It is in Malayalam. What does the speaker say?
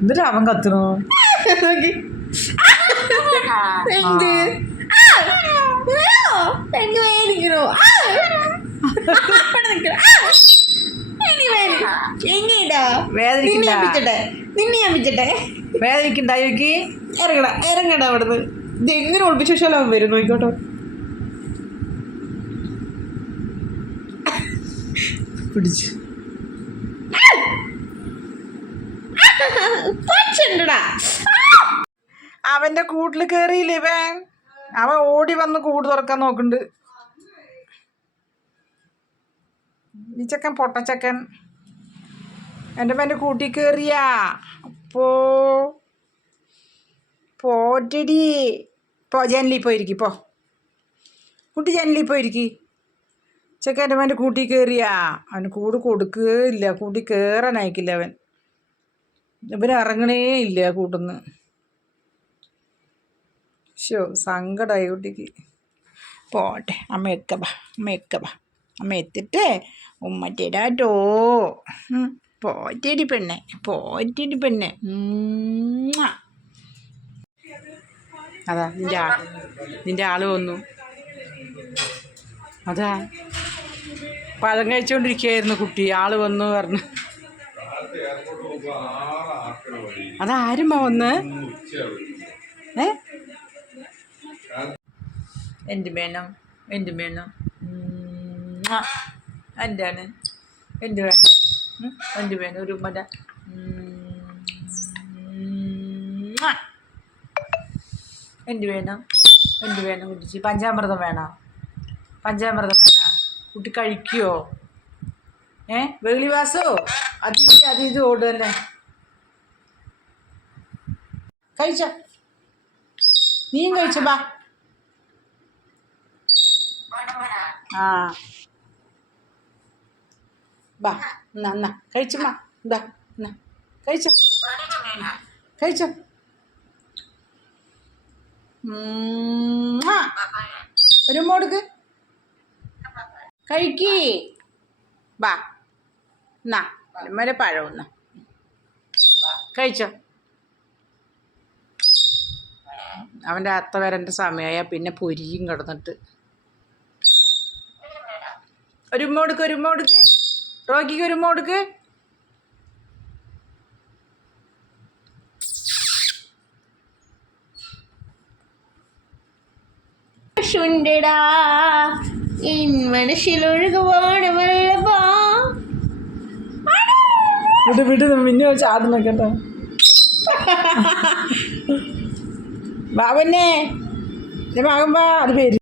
എന്നിട്ട് അവൻ കത്തുന്നു നോക്കി. എന്ത് ആ! അയ്യോ! എനിക്ക് വേദനിക്കണു. ആ! അവിടെ നിക്കണു. ആ! ഇനി വേദന. എങ്ങനെടാ? നിന്നെ ഞാൻ പിച്ചട്ടെ നിന്നെ ഞാൻ പിച്ചട്ടെ വേദനിക്കണ്ട ഇറങ്ങടാ ഇറങ്ങടാ അവിടുന്ന് ഇത് എങ്ങനെ ഒളിപ്പിച്ച ശേഷം അവൻ വരും നോക്കിക്കോട്ടോ പിടിച്ചു പച്ചണ്ടടാ അവന്റെ കൂട്ടിൽ കയറിയില്ലേ ഇവൻ? അവൻ ഓടി വന്ന് കൂട് തുറക്കാൻ നോക്കുന്നുണ്ട് ഈ ചെക്കൻ പൊട്ടച്ചക്കൻ. എന്റെ പേന്റെ കൂട്ടി കയറിയാ അപ്പോ പോറ്റടി. പോ ജനലിൽ പോയിരിക്കും പോ. കുട്ടി ജനലിൽ പോയിരിക്കി ചക്ക എന്റെ പേന്റെ കൂട്ടി കയറിയാ അവന് കൂട് കൊടുക്കുകയില്ല. കൂട്ടി കയറാൻ അയക്കില്ല അവൻ. ഇവൻ ഇറങ്ങണേ ഇല്ല കൂട്ടുന്ന്. ഷോ സങ്കടമായി കുട്ടിക്ക്. പോട്ടെ അമ്മ എക്കബ അമ്മ എക്കബ അമ്മ എത്തിട്ടേ? ഉമ്മറ്റേടാട്ടോ പോറ്റേടി പെണ്ണെ പോറ്റേടി പെണ്ണെ. അതാ നിന്റെ ആ നിന്റെ ആൾ വന്നു. അതാ. പഴം കഴിച്ചുകൊണ്ടിരിക്കുകയായിരുന്നു കുട്ടി ആൾ വന്നു പറഞ്ഞു. അതാരും വന്ന്? ഏ? എന്ത് വേണം? എന്ത് വേണം. എന്താണ്? എന്ത് വേണം? എന്ത് വേണം? ഒരു മത എന്ത് വേണം? എന്ത് വേണം? കുട്ടിച്ച് പഞ്ചാമൃതം വേണോ? പഞ്ചാമൃതം വേണോ? കുട്ടി കഴിക്കുമോ ഏ? വെളിവാസോ അതിഥി അതിഥി ഓട് തന്നെ. കഴിച്ച. നീയും കഴിച്ചു ബാ. ആ. ബാ എന്നാ എന്നാ. കഴിച്ചമ്മാ എന്താ എന്നാ. കഴിച്ച. കഴിച്ച. ഒരു കഴിക്കേ. ബാ. എന്നാ മര പഴം എന്നാ കഴിച്ചോ? അവന്റെ അത്ത വരേണ്ട സമയമായ പിന്നെ പൊരിയും കിടന്നിട്ട്. ഒരുമ്മ കൊടുക്ക് ഒരുമ്മ കൊടുക്ക്. റോക്കിക്ക് ഒരുമ്മ കൊടുക്ക്. ശുണ്ടടാ എൻ മനസ്സിലൊഴുകുവാണ് വിട് വിട് മിന്നു ചാടുന്ന കേട്ടോ ബാബന്നെ മകൻ ബാ അത് പേര്.